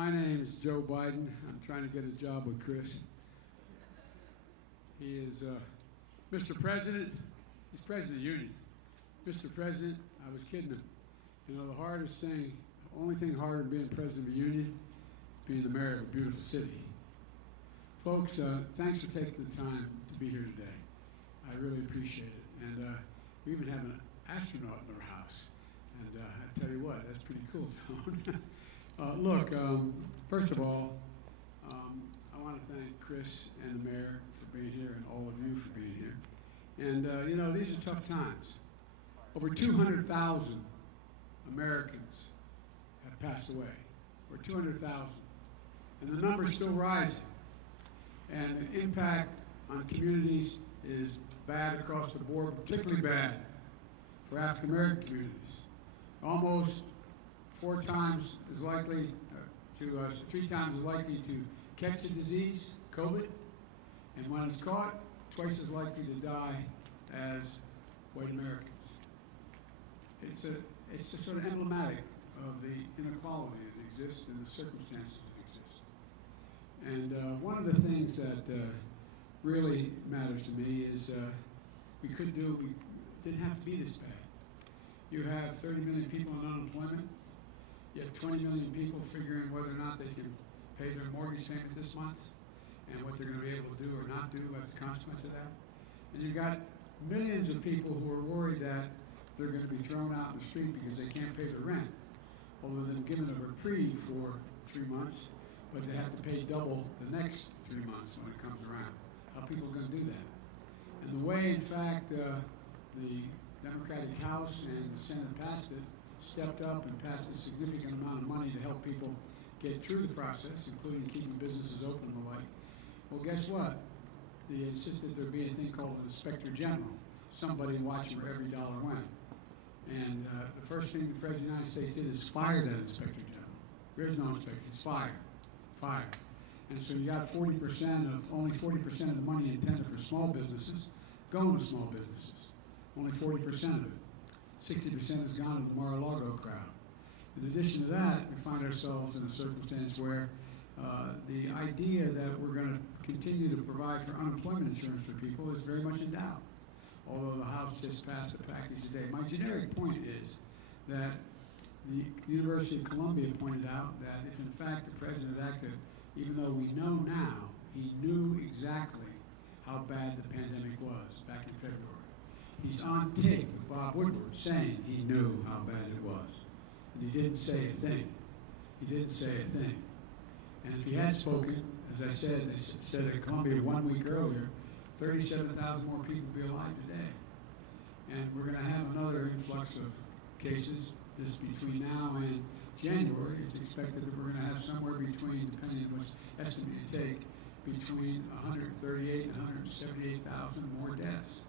My name is Joe Biden. I'm trying to get a job with Chris. He is Mr. President. He's President of the Union. Mr. President, I was kidding him. You know, the hardest thing, the only thing harder than being President of a union is being the mayor of a beautiful city. Folks, thanks for taking the time to be here today. I really appreciate it. And we even have an astronaut in our house. And I tell you what, that's pretty cool, Tone. Look, first of all, I want to thank Chris and the mayor for being here and all of you for being here. And, you know, these are tough times. Over 200,000 Americans have passed away. Over 200,000. And the number's still rising. And the impact on communities is bad across the board, particularly bad for African American communities. Almost 4 times as likely to, 3 times as likely to catch the disease, COVID, and when it's caught, twice as likely to die as white Americans. It's sort of emblematic of the inequality that exists and the circumstances that exist. And one of the things that really matters to me is we didn't have to be this bad. You have 30 million people in unemployment. You have 20 million people figuring whether or not they can pay their mortgage payment this month and what they're going to be able to do or not do as a consequence of that. And you've got millions of people who are worried that they're going to be thrown out in the street because they can't pay their rent, although they're given a reprieve for 3 months, but they have to pay double the next 3 months when it comes around. How are people going to do that? And the way, in fact, the Democratic House and the Senate passed it, stepped up and passed a significant amount of money to help people get through the process, including keeping businesses open and the like. Well, guess what? They insisted there be a thing called an inspector general, somebody watching where every dollar went. And the first thing the President of the United States did is fire that inspector general. There is no inspector, it's fire. And so you got only 40% of the money intended for small businesses going to small businesses. Only 40% of it. 60% has gone to the Mar-a-Lago crowd. In addition to that, we find ourselves in a circumstance where the idea that we're going to continue to provide for unemployment insurance for people is very much in doubt, although the House just passed a package today. My generic point is that the University of Columbia pointed out that if in fact the President acted, even though we know now, he knew exactly how bad the pandemic was back in February. He's on tape with Bob Woodward saying he knew how bad it was. And he didn't say a thing. And if he had spoken, as I said, they said at Columbia 1 week earlier, 37,000 more people would be alive today. And we're going to have another influx of cases this between now and January. It's expected that we're going to have somewhere between, depending on what's estimated to take, between 138 and 178,000 more deaths.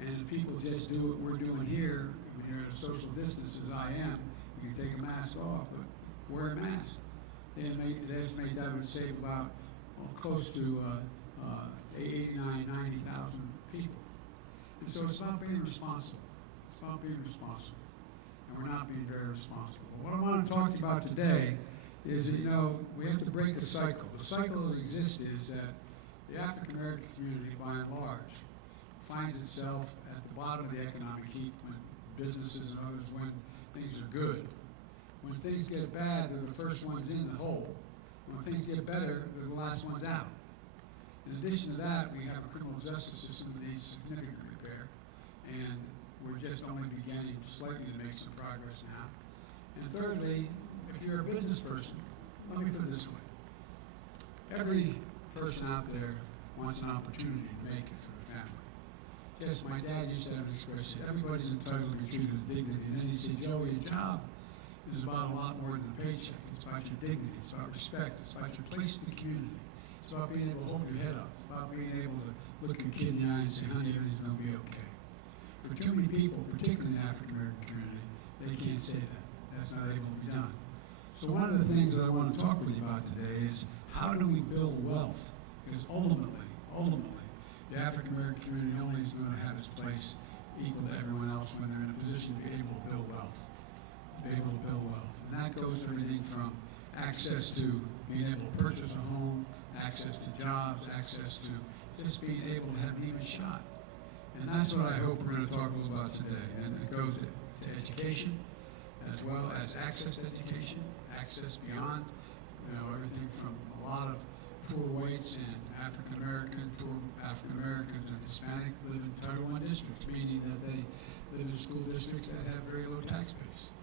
And if people just do what we're doing here, when you're at a social distance as I am, you can take a mask off, but wear a mask. They estimate that would save about close to 89, 90,000 people. And so it's about being responsible. And we're not being very responsible. What I want to talk to you about today is that, you know, we have to break a cycle. The cycle that exists is that the African American community, by and large, finds itself at the bottom of the economic heap when businesses and others, when things are good. When things get bad, they're the first ones in the hole. When things get better, they're the last ones out. In addition to that, we have a criminal justice system that needs significant repair, and we're just only beginning slightly to make some progress now. And thirdly, if you're a business person, let me put it this way. Every person out there wants an opportunity to make it for the family. Yes, my dad used to have an expression, everybody's entitled to be treated with dignity. And then he said, Joey, a job is about a lot more than a paycheck. It's about your dignity, it's about respect, it's about your place in the community. It's about being able to hold your head up. It's about being able to look a kid in the eye and say, honey, everything's going to be okay. For too many people, particularly in the African American community, they can't say that. That's not able to be done. So one of the things that I want to talk with you about today is how do we build wealth? Because ultimately, the African American community only is going to have its place equal to everyone else when they're in a position to be able to build wealth. And that goes to everything from access to being able to purchase a home, access to jobs, access to just being able to have an even shot. And that's what I hope we're going to talk a little about today. And it goes to education, as well as access to education, access beyond, everything from a lot of poor whites and African Americans and Hispanic live in Title I districts, meaning that they live in school districts that have very low tax base.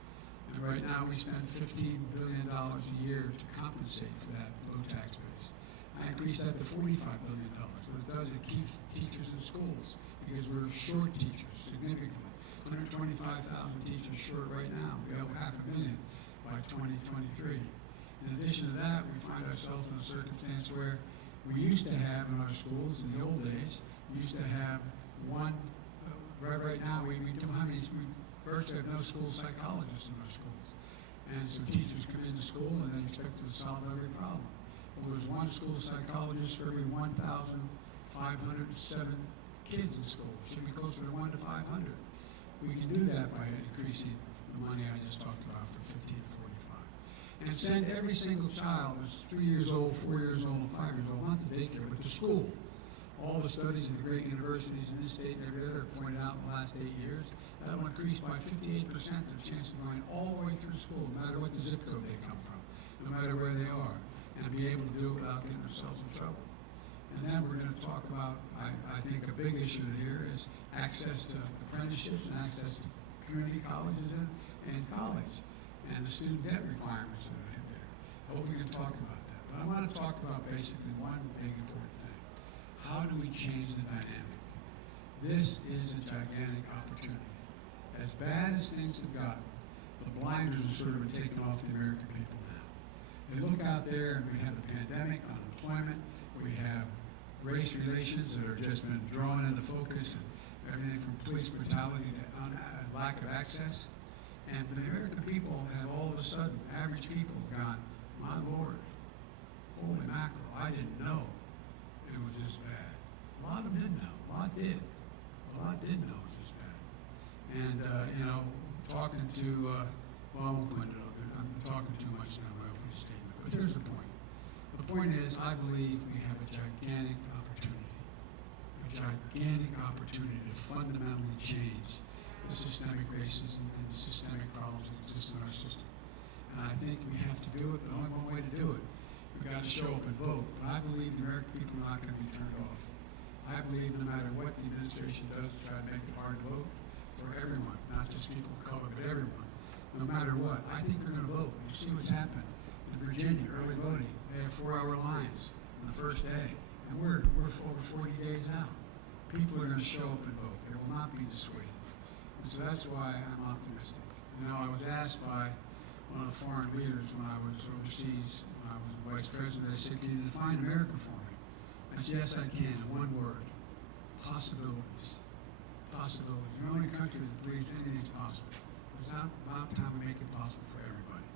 And right now we spend $15 billion a year to compensate for that low tax base. I increased that to $45 billion. What it does, it keeps teachers in schools because we're short teachers significantly. 125,000 teachers short right now. We have 500,000 by 2023. In addition to that, we find ourselves in a circumstance where we used to have in our schools in the old days, we used to have one, right now we don't have any, we virtually have no school psychologists in our schools. And so teachers come into school and they expect to solve every problem. Well, there's one school psychologist for every 1,507 kids in school. It should be closer to 1 to 500. We can do that by increasing the money I just talked about from 15 to 45. And send every single child that's 3 years old, 4 years old, and 5 years old, not to daycare, but to school. All the studies of the great universities in this state and every other pointed out in the last 8 years, that will increase by 58% their chance of going all the way through school, no matter what the zip code they come from, no matter where they are, and be able to do it without getting themselves in trouble. And then we're going to talk about, I think a big issue here is access to apprenticeships and access to community colleges and college, and the student debt requirements that are in there. I hope we can talk about that. But I want to talk about basically one big important thing. How do we change the dynamic? This is a gigantic opportunity. As bad as things have gotten, the blinders have sort of been taken off the American people now. They look out there and we have the pandemic, unemployment, we have race relations that have just been drawn into focus, and everything from police brutality to lack of access. And the American people have all of a sudden, average people, gone, my Lord, holy mackerel, I didn't know it was this bad. A lot of them did know, a lot did. A lot didn't know it was this bad. And, talking to, well, I won't go into it, I'm talking too much now in my opening statement, but here's the point. The point is, I believe we have a gigantic opportunity to fundamentally change the systemic racism and the systemic problems that exist in our system. And I think we have to do it, but only one way to do it. We've got to show up and vote. But I believe the American people are not going to be turned off. I believe no matter what the administration does to try to make it hard to vote for everyone, not just people of color, but everyone, no matter what, I think they're going to vote. You see what's happened in Virginia, early voting. They have 4-hour lines on the first day. And we're over 40 days out. People are going to show up and vote. They will not be dissuaded. And so that's why I'm optimistic. I was asked by one of the foreign leaders when I was overseas, when I was vice president, I said, can you define America for me? I said, yes, I can, in one word, possibilities. Possibilities. We're the only country that believes anything's possible. It's not about time we make it possible for everybody.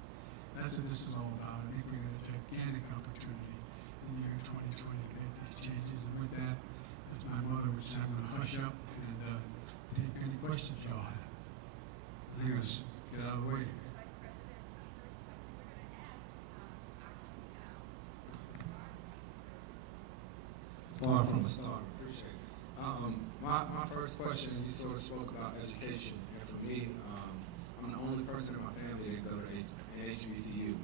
That's what this is all about. I think we have a gigantic opportunity in the year 2020 to make these changes. And with that, as my mother would say, I'm going to hush up and take any questions y'all have. I think let's get out of the way here. Far from a star. Appreciate it. My first question, you sort of spoke about education, and for me, I'm the only person in my family that go to an HBCU.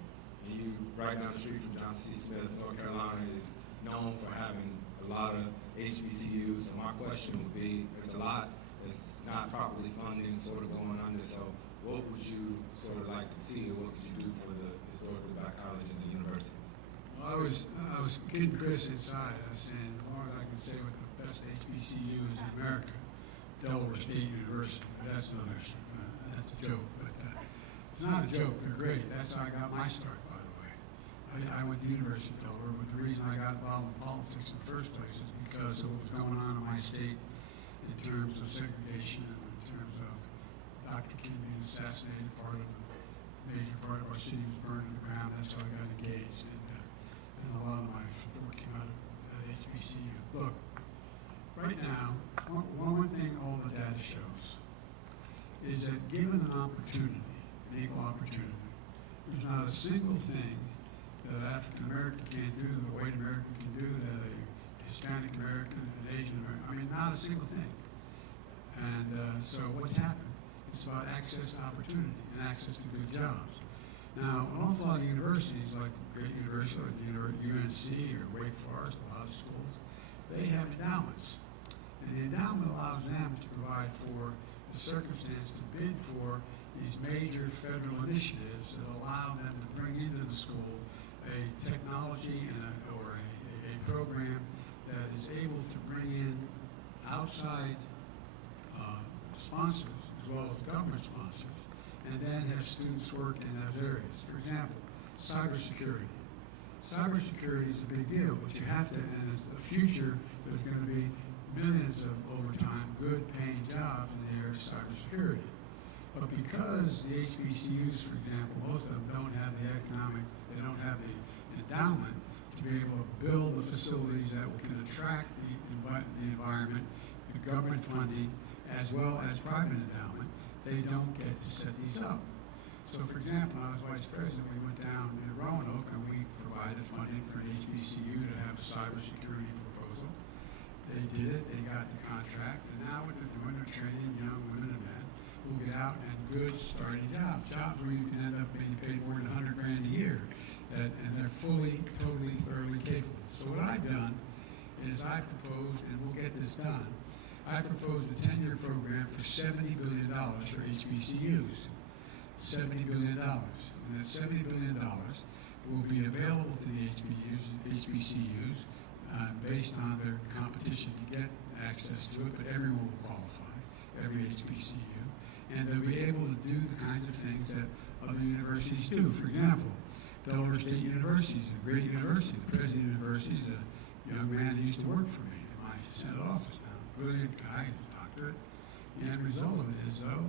And you, right down the street from Johnson C. Smith, North Carolina, is known for having a lot of HBCUs. So my question would be, there's a lot that's not properly funded, sort of going under. So what would you sort of like to see, or what could you do for the historically black colleges and universities? Well, I was getting Chris inside. I was saying, as long as I can say what the best HBCU is in America, Delaware State University. That's another, that's a joke, but it's not a joke. They're great. That's how I got my start, by the way. I went to the University of Delaware, but the reason I got involved in politics in the first place is because of what was going on in my state in terms of segregation and in terms of Dr. King being assassinated. Part of the major part of our city was burned to the ground. That's how I got engaged. And a lot of my work came out of HBCU. Look, right now, one thing all the data shows is that given an opportunity, an equal opportunity, there's not a single thing that an African American can't do, that a white American can do, that a Hispanic American, an Asian American, I mean, not a single thing. And so what's happened? It's about access to opportunity and access to good jobs. Now, an awful lot of universities, like great universities like UNC or Wake Forest, a lot of schools, they have endowments. And the endowment allows them to provide for the circumstance to bid for these major federal initiatives that allow them to bring into the school a technology or a program that is able to bring in outside sponsors as well as government sponsors, and then have students work in those areas. For example, cybersecurity. Cybersecurity is a big deal, but you have to, and it's the future, there's going to be millions of, over time, good paying jobs in the area of cybersecurity. But because the HBCUs, for example, most of them don't have the they don't have the endowment to be able to build the facilities that can attract the environment, the government funding, as well as private endowment, they don't get to set these up. So, for example, when I was vice president, we went down in Roanoke and we provided funding for an HBCU to have a cybersecurity proposal. They did it, they got the contract, and now what they're doing, they're training young women and men who get out and good starting jobs where you can end up being paid more than $100 grand a year, and they're fully, totally, thoroughly capable. So what I've done is I proposed, and we'll get this done, I proposed a 10-year program for $70 billion for HBCUs. $70 billion. And that $70 billion will be available to the HBCUs based on their competition to get access to it, but everyone will qualify, every HBCU. And they'll be able to do the kinds of things that other universities do. For example, Delaware State University is a great university. The president of the university is a young man who used to work for me in my Senate office now. Brilliant guy, doctorate. The end result of it is, though,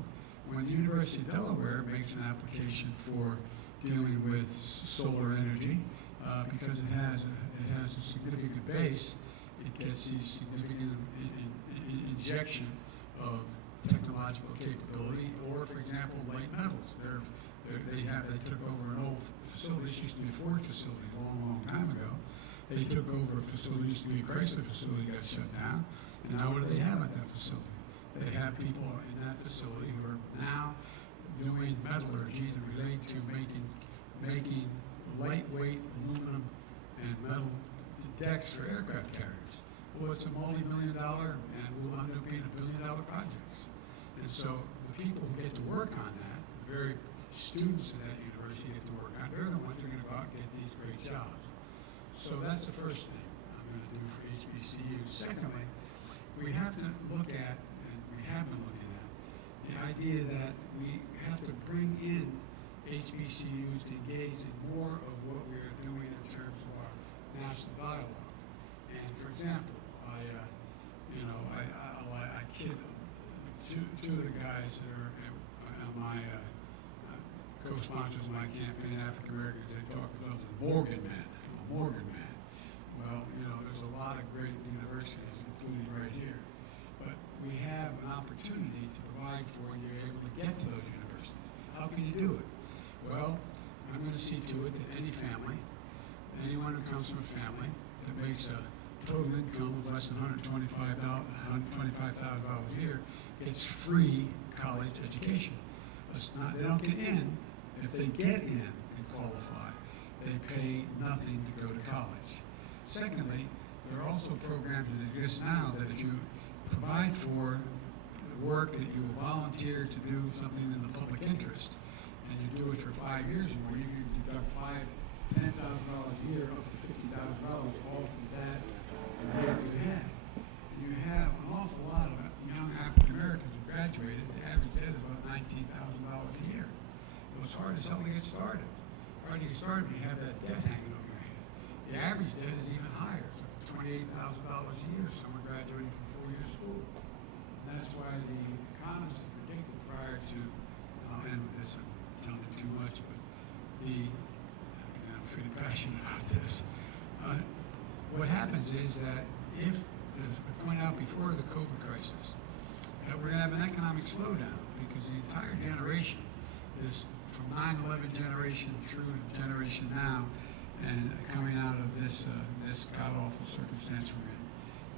when the University of Delaware makes an application for dealing with solar energy, because it has a significant base, it gets these significant injection of technological capability, or, for example, light metals. They took over an old facility. This used to be a Ford facility a long, long time ago. They took over a facility, used to be a Chrysler facility, got shut down. And now what do they have at that facility? They have people in that facility who are now doing metallurgy that relate to making lightweight aluminum and metal decks for aircraft carriers. Well, it's a multi-million-dollar and will end up being $1 billion projects. And so the people who get to work on that, the very students in that university get to work on, they're the ones who are going to go out and get these great jobs. So that's the first thing I'm going to do for HBCUs. Secondly, we have to look at, and we have been looking at, the idea that we have to bring in HBCUs to engage in more of what we are doing in terms of our national dialogue. And for example, I kid two of the guys that are my co-sponsors of my campaign, African Americans. They talk about the Morgan man. I'm a Morgan man. Well, there's a lot of great universities, including right here. But we have an opportunity to provide for you able to get to those universities. How can you do it? Well, I'm going to see to it that any family, anyone who comes from a family that makes a total income of less than $125,000 a year gets free college education. They don't get in. If they get in and qualify, they pay nothing to go to college. Secondly, there are also programs that exist now that if you provide for work that you will volunteer to do something in the public interest, and you do it for 5 years or more, you can deduct $10,000 a year up to $50,000 all from that debt you have. You have an awful lot of young African Americans who graduated. The average debt is about $19,000 a year. Well, it's hard as hell to get started. Hard to get started when you have that debt hanging over your head. The average debt is even higher. It's up to $28,000 a year, someone graduating from 4 years school. And that's why the economists have predicted prior to, I'll end with this, I'm telling you too much, but I'm feeling passionate about this. What happens is that if, as I pointed out before the COVID crisis, that we're going to have an economic slowdown because the entire generation, this from 9/11 generation through the generation now, and coming out of this god-awful circumstance we're in.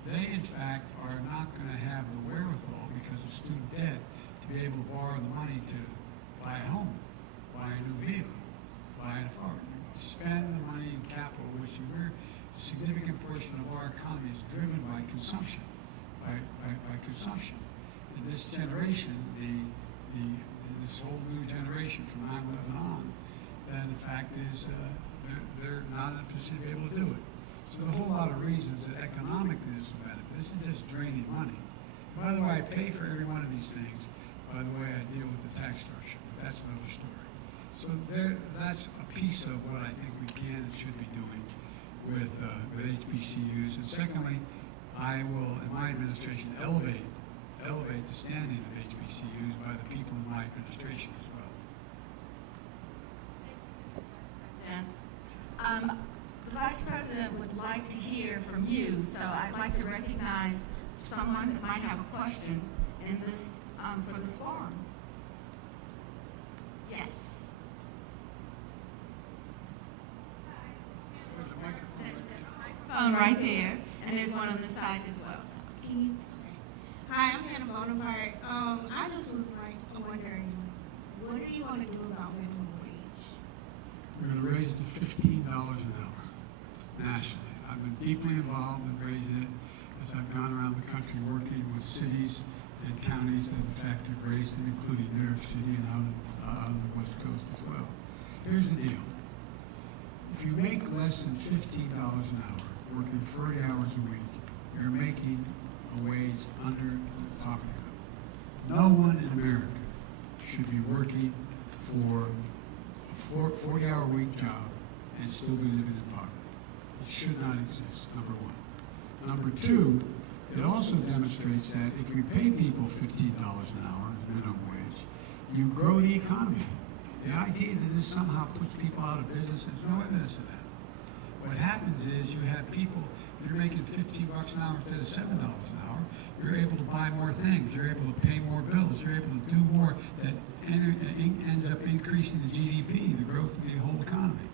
They, in fact, are not going to have the wherewithal because of student debt to be able to borrow the money to buy a home, buy a new vehicle, buy an apartment, spend the money in capital, which a significant portion of our economy is driven by consumption, by consumption. And this generation, this whole new generation from 9/11 on, that in fact is they're not in a position to be able to do it. So a whole lot of reasons that economically this will benefit. This is just draining money. By the way, I pay for every one of these things by the way I deal with the tax structure. That's another story. So that's a piece of what I think we can and should be doing with HBCUs. And secondly, I will, in my administration, elevate the standing of HBCUs by the people in my administration as well. The Vice President would like to hear from you, so I'd like to recognize someone that might have a question in this for this forum. Yes. There's a microphone right there. Phone right there, and there's one on this side as well. So can you? Hi, I'm Hannah Bonaparte. I just was wondering, what are you going to do about minimum wage? We're going to raise it to $15 an hour nationally. I've been deeply involved in raising it as I've gone around the country working with cities and counties that in fact have raised it, including New York City and out on the West Coast as well. Here's the deal. If you make less than $15 an hour, working 40 hours a week, you're making a wage under the poverty level. No one in America should be working for a 40-hour-a-week job and still be living in poverty. It should not exist, number one. Number two, it also demonstrates that if we pay people $15 an hour as minimum wage, you grow the economy. The idea that this somehow puts people out of business, there's no evidence of that. What happens is you have people, you're making $15 an hour instead of $7 an hour, you're able to buy more things, you're able to pay more bills, you're able to do more that ends up increasing the GDP, the growth of the whole economy.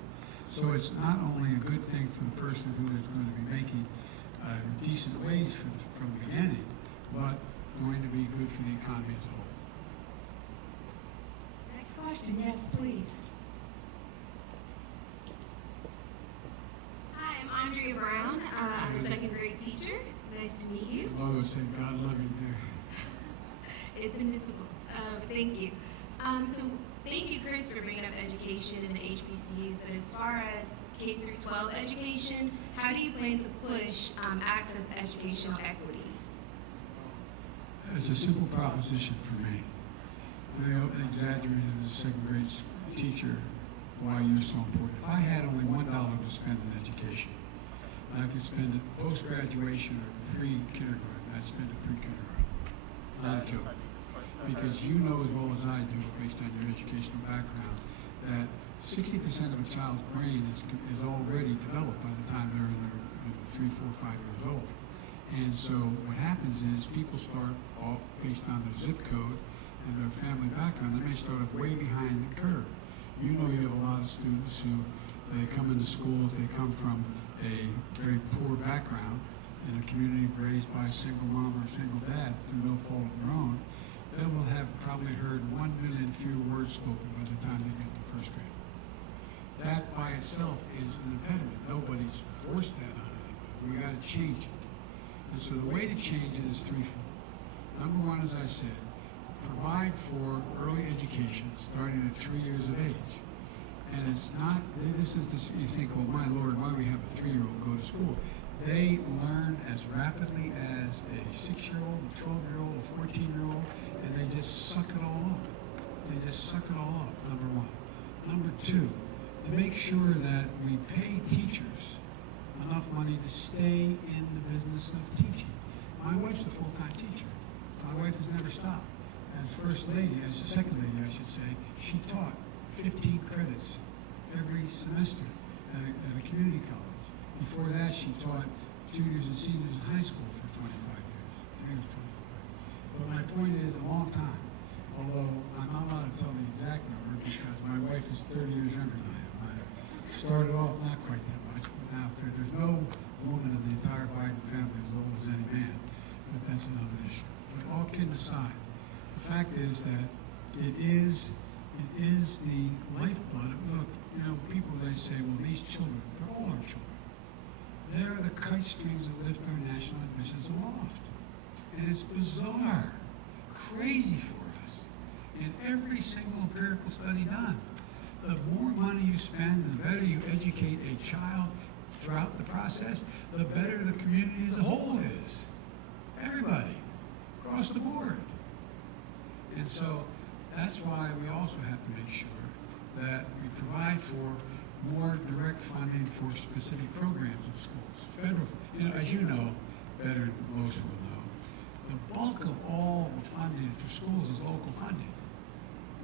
So it's not only a good thing for the person who is going to be making a decent wage from the beginning, but going to be good for the economy as a whole. Next question, yes, please. Hi, I'm Andrea Brown. I'm a second grade teacher. Nice to meet you. The logo said, God love you there. It's been difficult, but thank you. So thank you, Chris, for bringing up education and the HBCUs, but as far as K through 12 education, how do you plan to push access to educational equity? It's a simple proposition for me. I exaggerated as a second grade teacher why you're so important. If I had only $1 to spend in education, I could spend it post-graduation or pre-kindergarten, I'd spend it pre-kindergarten. Not a joke. Because you know as well as I do, based on your educational background, that 60% of a child's brain is already developed by the time they're in their 3, 4, 5 years old. And so what happens is people start off based on their zip code and their family background. They may start off way behind the curve. You know you have a lot of students who, they come into school, if they come from a very poor background in a community raised by a single mom or a single dad through no fault of their own, they will have probably heard 1 million fewer words spoken by the time they get to first grade. That by itself is an impediment. Nobody's forced that on anybody. We got to change it. And so the way to change it is threefold. Number one, as I said, provide for early education starting at 3 years of age. And it's not, you think, oh my Lord, why do we have a 3-year-old go to school? They learn as rapidly as a 6-year-old, a 12-year-old, a 14-year-old, and they just suck it all up. They just suck it all up, number one. Number two, to make sure that we pay teachers enough money to stay in the business of teaching. My wife's a full-time teacher. My wife has never stopped. As first lady, as a second lady, I should say, she taught 15 credits every semester at a community college. Before that, she taught juniors and seniors in high school for 25 years. I think it was 25. But my point is, a long time. Although I'm not allowed to tell the exact number because my wife is 30 years younger than I am. So started off not quite that much, but now there's no woman in the entire Biden family as old as any man, but that's another issue. But all kidding aside, the fact is that it is the lifeblood. Look, you know, people, they say, well, these children, they're all our children. They're the kite strings that lift our national admissions aloft. And it's bizarre, crazy for us. In every single empirical study done, the more money you spend, the better you educate a child throughout the process, the better the community as a whole is. Everybody, across the board. And so that's why we also have to make sure that we provide for more direct funding for specific programs in schools. Federal, as you know, better than most people know, the bulk of all the funding for schools is local funding.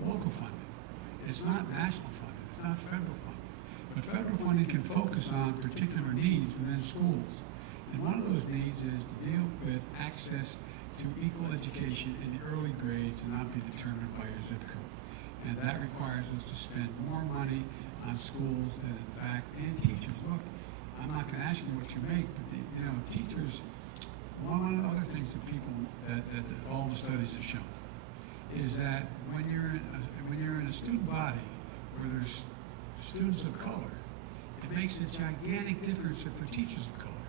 Local funding. It's not national funding. It's not federal funding. But federal funding can focus on particular needs within schools. And one of those needs is to deal with access to equal education in the early grades and not be determined by your zip code. And that requires us to spend more money on schools than, in fact, and teachers. Look, I'm not going to ask you what you make, but teachers, one of the other things that all the studies have shown is that when you're in a student body where there's students of color, it makes a gigantic difference if they're teachers of color,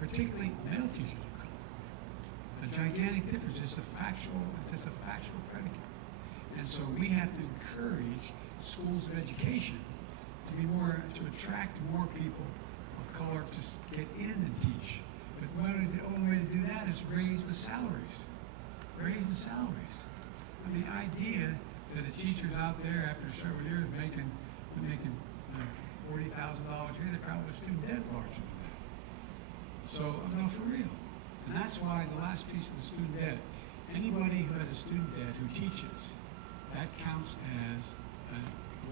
particularly male teachers of color. A gigantic difference. It's just a factual predicate. And so we have to encourage schools of education to attract more people of color to get in and teach. But the only way to do that is raise the salaries. Raise the salaries. I mean, the idea that a teacher's out there after several years making $40,000 a year, they probably have student debt larger than that. So, for real. And that's why the last piece of the student debt, anybody who has a student debt who teaches, that counts as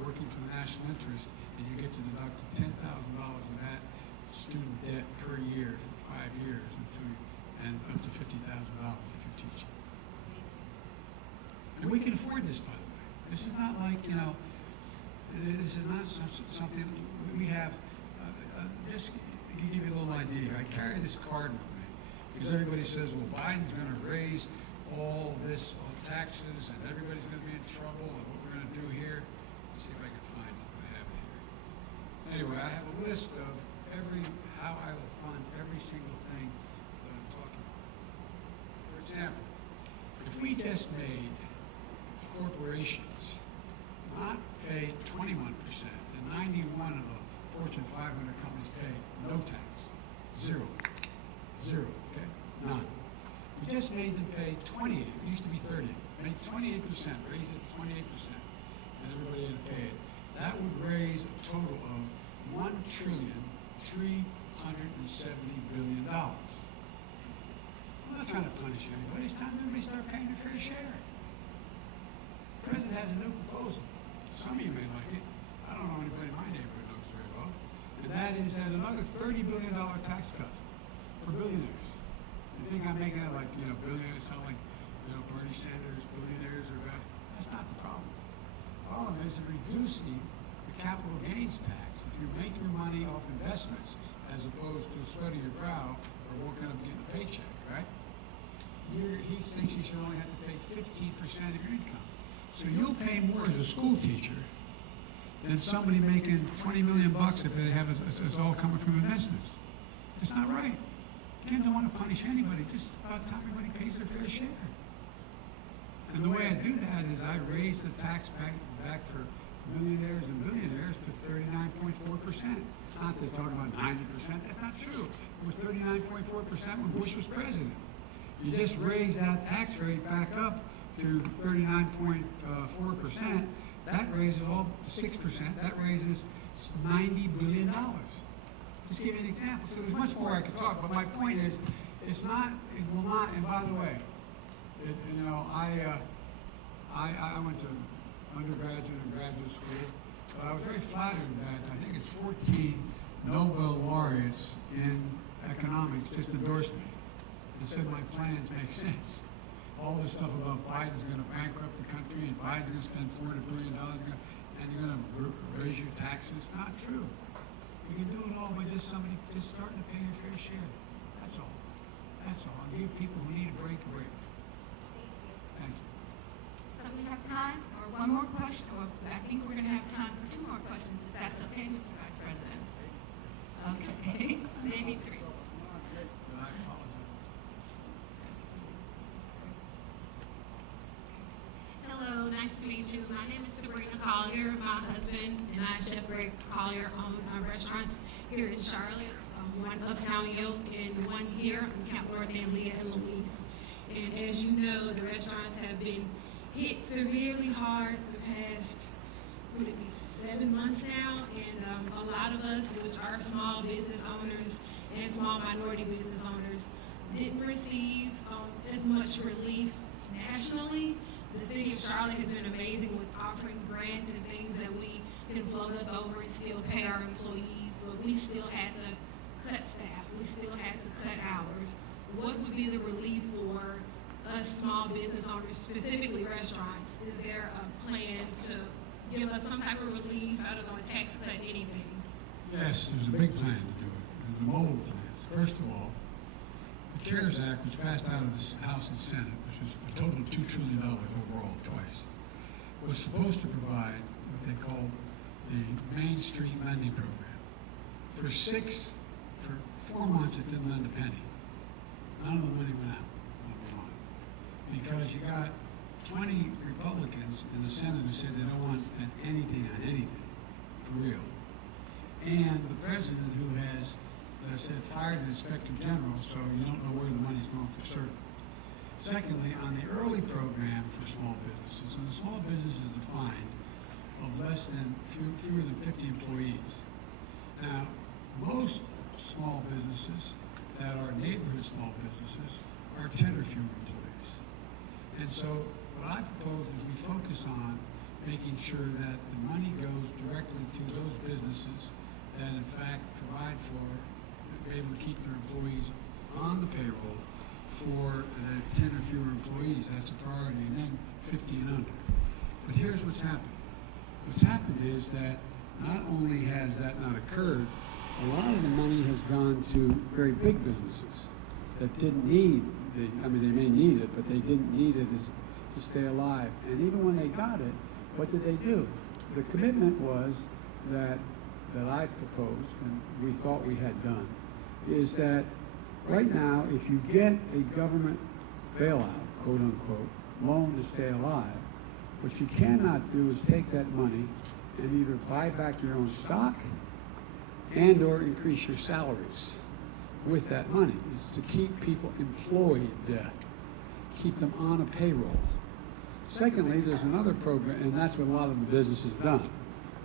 working for the national interest, and you get to deduct $10,000 of that student debt per year for 5 years and up to $50,000 if you're teaching. And we can afford this, by the way. This is not like, this is not something we have. Just to give you a little idea, I carry this card with me because everybody says, well, Biden's going to raise all taxes and everybody's going to be in trouble and what we're going to do here. Let's see if I can find it. I have it here. Anyway, I have a list of how I will fund every single thing that I'm talking about. For example, if we just made corporations not pay 21%, and 91 of the Fortune 500 companies pay no tax. Zero, okay? None. We just made them pay 28, it used to be 30, make 28%, raise it to 28%, and everybody had to pay it. That would raise a total of $1,370 billion. I'm not trying to punish anybody, it's time everybody start paying their fair share. The president has a new proposal. Some of you may like it. I don't know anybody in my neighborhood knows very well. And that is that another $30 billion tax cut for billionaires. You think I'm making it like, billionaires sound like, Bernie Sanders, billionaires or that. That's not the problem. The problem is reducing the capital gains tax. If you make your money off investments as opposed to sweating your brow or walking up and getting a paycheck, right? He thinks you should only have to pay 15% of your income. So you'll pay more as a school teacher than somebody making $20 million if they have it's all coming from investments. It's not right. Again, don't want to punish anybody. Just about time everybody pays their fair share. And the way I do that is I raise the tax back for millionaires and billionaires to 39.4%. Not they're talking about 90%. That's not true. It was 39.4% when Bush was president. You just raise that tax rate back up to 39.4%. That raises all 6%. That raises $90 billion. Just give you an example. So there's much more I could talk, but my point is, it will not, and by the way, I went to undergraduate and graduate school, but I was very flattered that I think it's 14 Nobel laureates in economics just endorsed me and said my plans make sense. All this stuff about Biden's going to bankrupt the country and Biden's going to spend $400 billion. and you're gonna raise your taxes. Not true. You can do it all by just starting to pay your fair share. That's all. That's all. And give people who need a break a break. Thank you. So we have time for one more question, or I think we're gonna have time for 2 more questions, if that's okay, Mr. Vice President. Okay, maybe 3. But I apologize. Hello, nice to meet you. My name is Sabrina Collier. My husband and I, Chef Greg Collier, own restaurants here in Charlotte. One Uptown Yoke and one here on Camp North and Leah and Louise. And as you know, the restaurants have been hit severely hard the past, would it be 7 months now? And a lot of us, which are small business owners and small minority business owners, didn't receive as much relief nationally. The city of Charlotte has been amazing with offering grants and things that we can float us over and still pay our employees, but we still had to cut staff. We still had to cut hours. What would be the relief for us small business owners, specifically restaurants? Is there a plan to give us some type of relief? I don't know, a tax cut, anything? Yes, there's a big plan to do it. There's the mobile plans. First of all, the CARES Act, which passed out of the House and Senate, which was a total of $2 trillion overall, twice, was supposed to provide what they call the Main Street Lending Program. For 4 months, it didn't lend a penny. None of the money went out, number one. Because you got 20 Republicans in the Senate who said they don't want anything on anything, for real. And the president who has, as I said, fired the inspector general, so you don't know where the money's going for certain. Secondly, on the early program for small businesses, and the small business is defined of fewer than 50 employees. Now, most small businesses that are neighborhood small businesses are 10 or fewer employees. And so what I propose is we focus on making sure that the money goes directly to those businesses that in fact provide for, be able to keep their employees on the payroll for 10 or fewer employees. That's a priority, and then 50 and under. But here's what's happened. What's happened is that not only has that not occurred, a lot of the money has gone to very big businesses that didn't need they may need it, but they didn't need it to stay alive. And even when they got it, what did they do? The commitment was that I proposed, and we thought we had done, is that right now, if you get a government bailout, quote unquote, loan to stay alive, what you cannot do is take that money and either buy back your own stock and or increase your salaries with that money. Is to keep people employed, keep them on a payroll. Secondly, there's another program, and that's what a lot of the businesses have done.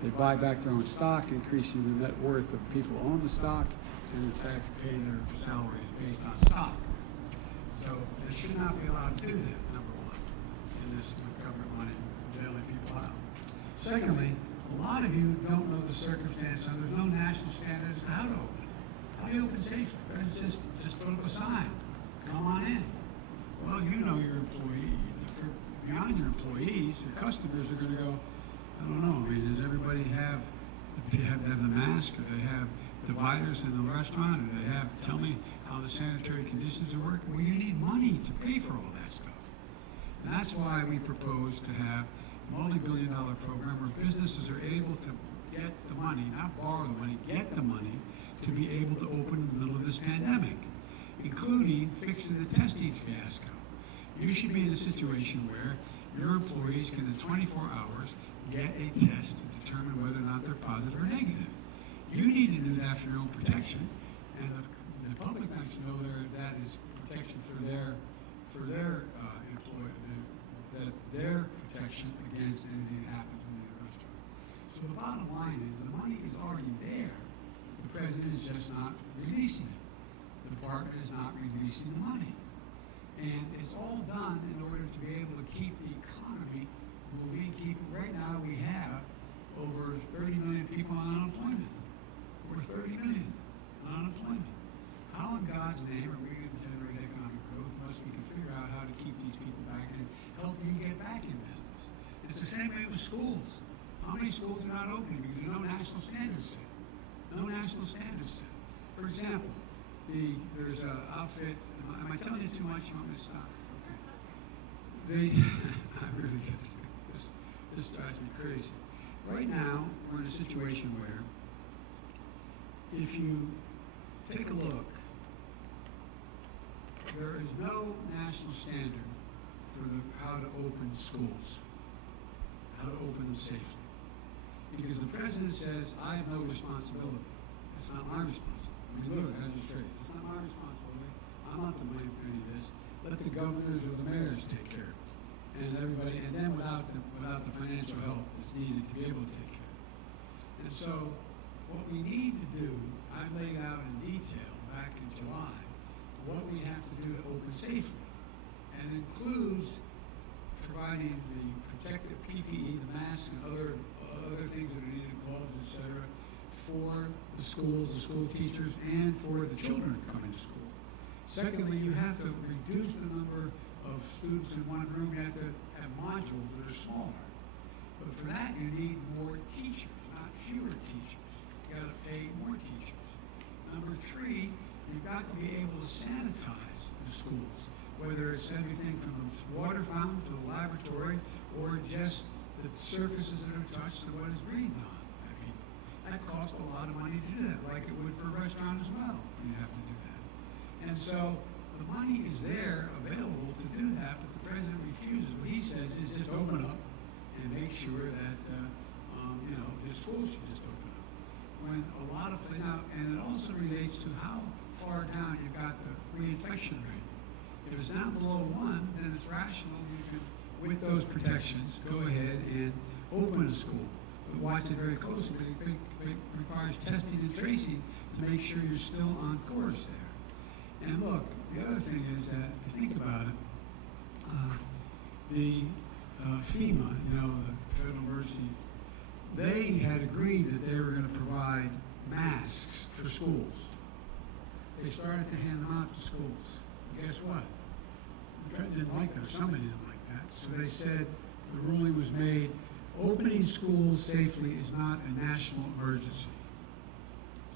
They buy back their own stock, increasing the net worth of people who own the stock, and in fact pay their salaries based on stock. So they should not be allowed to do that, number one, in this government money bailing people out. Secondly, a lot of you don't know the circumstance, and there's no national standard as to how to open. How do you open safely? It's just put up a sign, come on in. Well, you know your employee, beyond your employees, your customers are going to go, I don't know, does everybody have, if you have to have the mask, or they have dividers in the restaurant, or they have, tell me how the sanitary conditions are working? Well, you need money to pay for all that stuff. And that's why we propose to have a multi-billion-dollar program where businesses are able to get the money, not borrow the money, get the money to be able to open in the middle of this pandemic, including fixing the testing fiasco. You should be in a situation where your employees can, in 24 hours, get a test to determine whether or not they're positive or negative. You need to do that for your own protection, and the public needs to know that is protection for their employee, that their protection against anything that happens in the restaurant. So the bottom line is the money is already there. The president is just not releasing it. The department is not releasing the money. And it's all done in order to be able to keep the economy moving. Right now we have over 30 million people on unemployment. Over 30 million on unemployment. How in God's name are we going to generate economic growth unless we can figure out how to keep these people back and help you get back in business? It's the same way with schools. How many schools are not opening because there are no national standards set? No national standards set. For example, there's an outfit, am I telling you too much? You want me to stop? Okay. I really get this drives me crazy. Right now, we're in a situation where if you take a look, there is no national standard for how to open schools, how to open them safely. Because the president says, I have no responsibility. It's not my responsibility. I mean, literally, as you say, it's not my responsibility. I'm not to blame for any of this. Let the governors or the mayors take care of it. And everybody, and then without the financial help that's needed to be able to take care of it. And so, what we need to do, I laid out in detail back in July, what we have to do to open safely. And it includes providing the protective PPE, the masks, and other things that are needed, gloves, et cetera, for the schools, the school teachers, and for the children coming to school. Secondly, you have to reduce the number of students in one room. You have to have modules that are smaller. But for that, you need more teachers, not fewer teachers. You got to pay more teachers. Number three, you've got to be able to sanitize the schools, whether it's everything from the water fountain to the laboratory, or just the surfaces that are touched and what is breathed on by people. That costs a lot of money to do that, like it would for a restaurant as well, when you have to do that. And so the money is there available to do that, but the president refuses. What he says is just open up and make sure that, the schools should just open up. When a lot of things, and it also relates to how far down you've got the reinfection rate. If it's down below 1, then it's rational. You can, with those protections, go ahead and open a school. But watch it very closely. It requires testing and tracing to make sure you're still on course there. And look, the other thing is that, if you think about it, the FEMA, the Federal Emergency, they had agreed that they were going to provide masks for schools. They started to hand them out to schools. And guess what? The president didn't like that, or somebody didn't like that. So they said the ruling was made, opening schools safely is not a national emergency.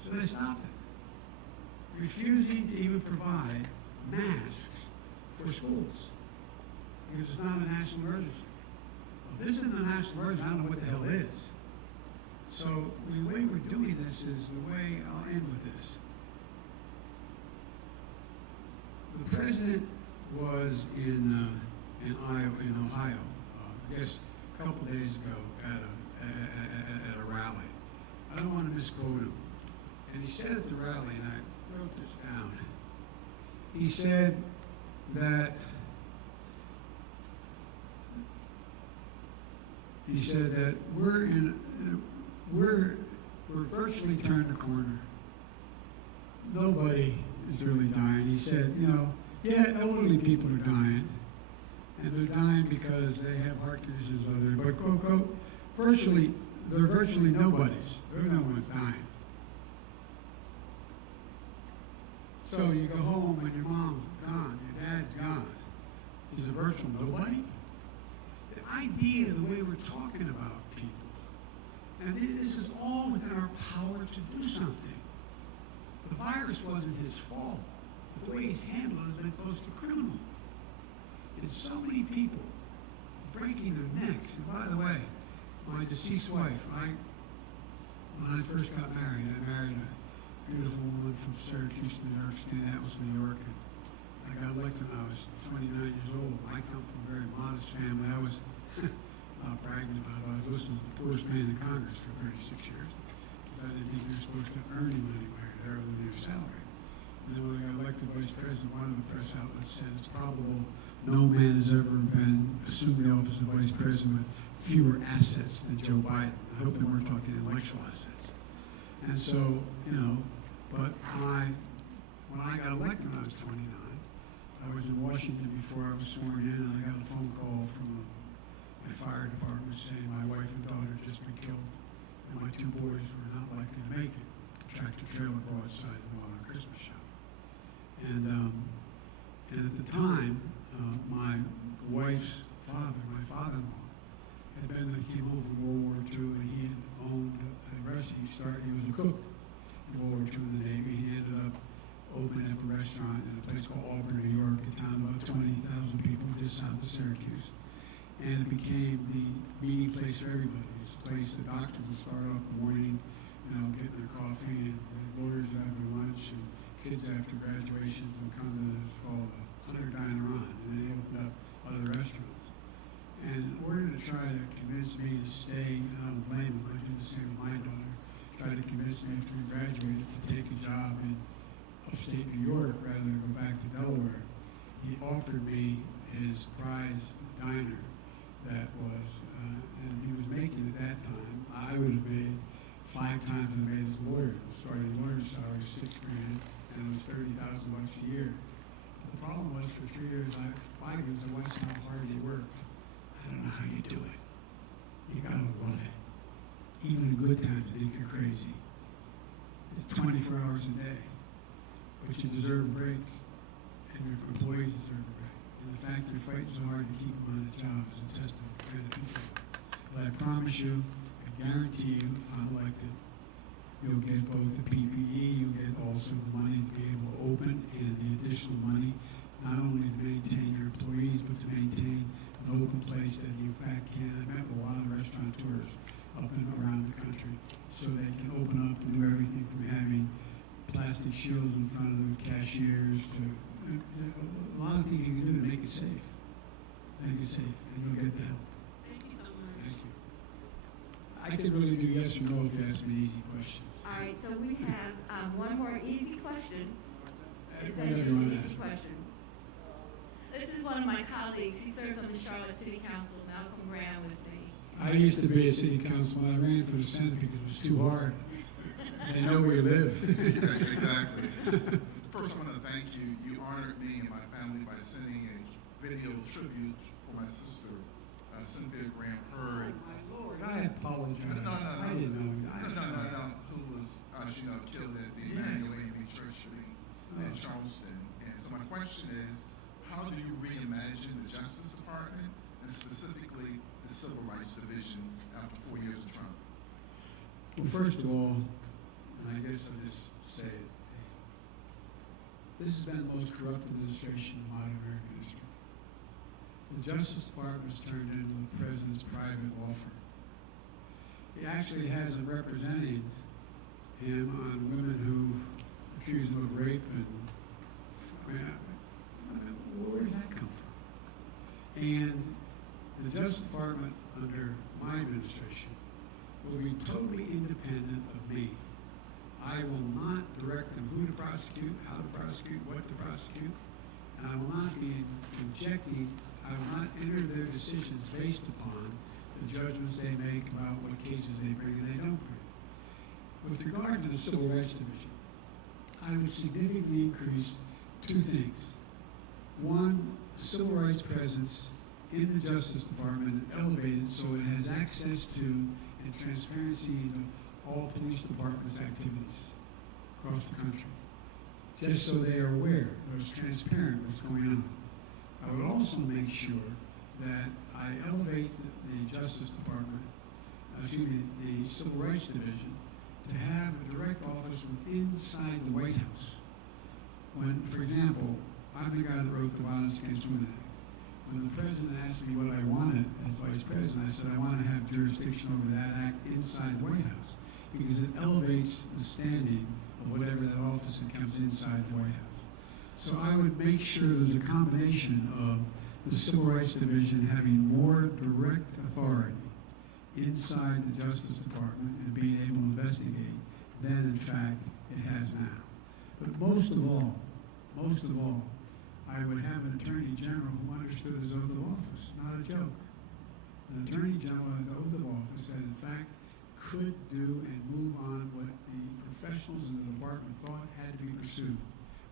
So they stopped it, refusing to even provide masks for schools because it's not a national emergency. Well, if this isn't a national emergency, I don't know what the hell is. So the way we're doing this is the way, I'll end with this. The president was in Ohio, I guess a couple days ago at a rally. I don't want to misquote him. And he said at the rally, and I wrote this down, he said that we're virtually turned the corner. Nobody is really dying. He said, elderly people are dying, and they're dying because they have heart conditions, but quote, quote, they're virtually nobodies. They're no one's dying. So you go home and your mom's gone, your dad's gone. He's a virtual nobody? The idea, the way we're talking about people, and this is all within our power to do something. The virus wasn't his fault. But the way he's handled it has been close to criminal. And so many people breaking their necks. And by the way, my deceased wife, when I first got married, I married a beautiful woman from Syracuse, New York, Indianapolis, New York. And I got elected when I was 29 years old. I come from a very modest family. I was not bragging about it. I was listening to the poorest man in Congress for 36 years because I didn't think you were supposed to earn him anywhere other than your salary. And then when I got elected vice president, one of the press outlets said it's probable no man has ever assumed the office of vice president with fewer assets than Joe Biden. I hope they weren't talking intellectual assets. And so, but when I got elected when I was 29, I was in Washington before I was sworn in, and I got a phone call from my fire department saying my wife and daughter had just been killed, and my 2 boys were not likely to make it. Tractor trailer broadside on our Christmas shop. And at the time, my wife's father, my father-in-law, he came home from World War II, and he had owned a restaurant. He was a cook in World War II in the Navy. He ended up opening up a restaurant in a place called Auburn, New York, a town of about 20,000 people just south of Syracuse. And it became the meeting place for everybody. It's a place the doctors would start off the morning, getting their coffee, and the lawyers would have their lunch, and kids after graduations would come to this called the Hunter Diner On, and then they opened up other restaurants. And in order to try to convince me to stay, and I don't blame him, I do the same with my daughter, tried to convince me after we graduated to take a job in upstate New York rather than go back to Delaware. He offered me his prize diner that was, and he was making at that time, I would have made 5 times what I made as a lawyer. Starting lawyer's salary was $6,000, and it was $30,000 a year. But the problem was for 5 years, I watched how hard he worked. I don't know how you do it. You gotta love it. Even in good times, they think you're crazy. It's 24 hours a day. But you deserve a break, and your employees deserve a break. And the fact you're fighting so hard to keep them on the job is a testament to the kind of people. But I promise you, I guarantee you, if I'm elected, you'll get both the PPE, you'll get also the money to be able to open, and the additional money, not only to maintain your employees, but to maintain an open place that you in fact can. I met with a lot of restaurateurs up and around the country, so they can open up and do everything from having plastic shields in front of the cashiers to a lot of things you can do to make it safe. Make it safe, and you'll get that. Thank you so much. Thank you. I could really do yes or no if you ask me an easy question. All right, so we have one more easy question. Is that Whatever you want an to easy ask. question? This is one of my colleagues. He serves on the Charlotte City Council. Malcolm Graham with me. I used to be a city councilman. I ran for the Senate because it was too hard. They know where you live. Exactly. First, I want to thank you. You honored me and my family by sending a video tribute for my sister, Cynthia Graham Hurd. My Lord, I apologize. I didn't know. Who was, as you know, killed at the Emmanuel AME Church shooting in Charleston. And so my question is, how do you reimagine the Justice Department and specifically the Civil Rights Division after 4 years of Trump? Well, first of all, and I guess I'll just say it, this has been the most corrupt administration in modern American history. The Justice Department has turned into the president's private law firm. He actually has a representing him on women who accuse him of rape, and where did that come from? And the Justice Department under my administration will be totally independent of me. I will not direct them who to prosecute, how to prosecute, what to prosecute, and I will not be injecting, I will not enter their decisions based upon the judgments they make about what cases they bring and they don't bring. With regard to the Civil Rights Division, I would significantly increase 2 things. One, civil rights presence in the Justice Department and elevated so it has access to and transparency into all police departments' activities across the country, just so they are aware, that it's transparent what's going on. I would also make sure that I elevate the Justice Department, the Civil Rights Division, to have a direct office inside the White House. When, for example, I'm the guy that wrote the Violence Against Women Act. When the president asked me what I wanted as vice president, I said I want to have jurisdiction over that act inside the White House because it elevates the standing of whatever that office that comes inside the White House. So I would make sure there's a combination of the Civil Rights Division having more direct authority inside the Justice Department and being able to investigate than, in fact, it has now. But most of all, I would have an Attorney General who understood his oath of office, not a joke. An Attorney General with the oath of office that, in fact, could do and move on what the professionals in the department thought had to be pursued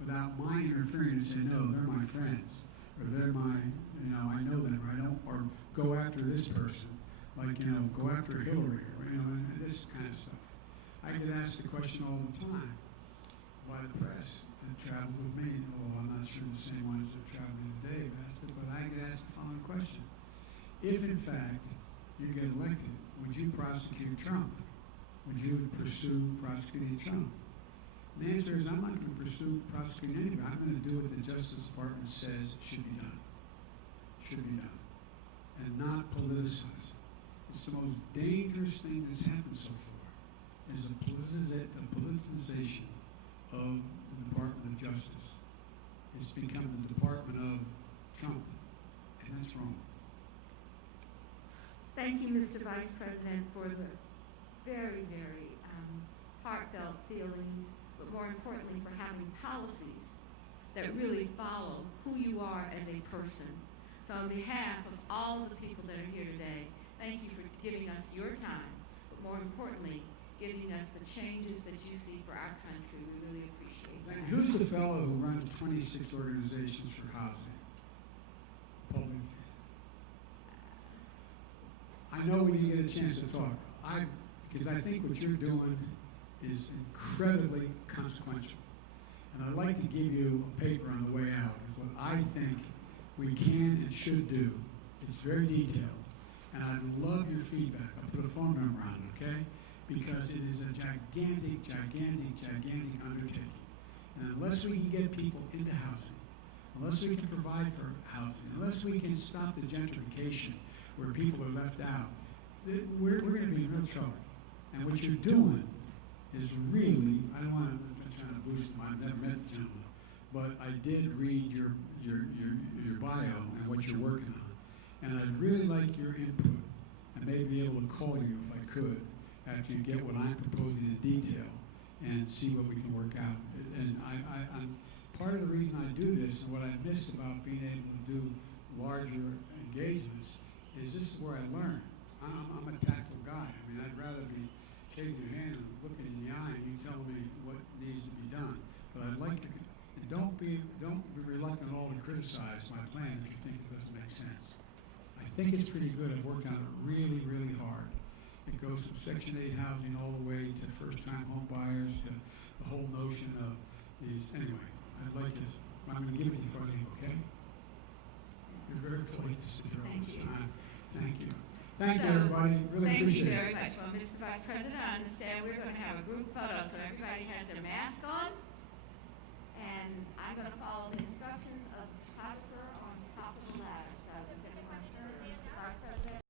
without my interfering and say, no, they're my friends, or they're my, I know them, or I don't, or go after this person, like, go after Hillary, or, and this kind of stuff. I get asked the question all the time by the press that travel with me, although I'm not sure the same ones that travel today, but I get asked the following question. If, in fact, you get elected, would you prosecute Trump? Would you pursue prosecuting Trump? And the answer is, I'm not going to pursue prosecuting anybody. I'm going to do what the Justice Department says should be done. Should be done. And not politicize it. It's the most dangerous thing that's happened so far, is the politicization of the Department of Justice. It's become the Department of Trump, and that's wrong. Thank you, Mr. Vice President, for the very, very heartfelt feelings, but more importantly, for having policies that really follow who you are as a person. So on behalf of all of the people that are here today, thank you for giving us your time, but more importantly, giving us the changes that you see for our country. We really appreciate that. Who's the fellow who runs 26 organizations for housing? Public. I know when you get a chance to talk, because I think what you're doing is incredibly consequential. And I'd like to give you a paper on the way out of what I think we can and should do. It's very detailed. And I'd love your feedback. I'll put a phone number on it, okay? Because it is a gigantic, gigantic, gigantic undertaking. And unless we can get people into housing, unless we can provide for housing, unless we can stop the gentrification where people are left out, we're going to be in real trouble. And what you're doing is really, I don't want to, I'm not trying to boost him, I've never met the gentleman, but I did read your bio and what you're working on. And I'd really like your input, and maybe be able to call you if I could, after you get what I'm proposing in detail, and see what we can work out. And I'm part of the reason I do this, and what I miss about being able to do larger engagements, is this is where I learn. I'm a tactile guy. I mean, I'd rather be shaking your hand and looking in the eye and you telling me what needs to be done. But I'd like to, don't be reluctant at all to criticize my plan if you think it doesn't make sense. I think it's pretty good. I've worked on it really, really hard. It goes from Section 8 housing all the way to first-time home buyers to the whole notion of these. Anyway, I'd like to, I'm going to give it in front of you, okay? You're very polite to sit there all this time. Thank you. Thank you, everybody. Really appreciate it. Thank you very much. Well, Mr. Vice President, I understand we're going to have a group photo, so everybody has their mask on. And I'm going to follow the instructions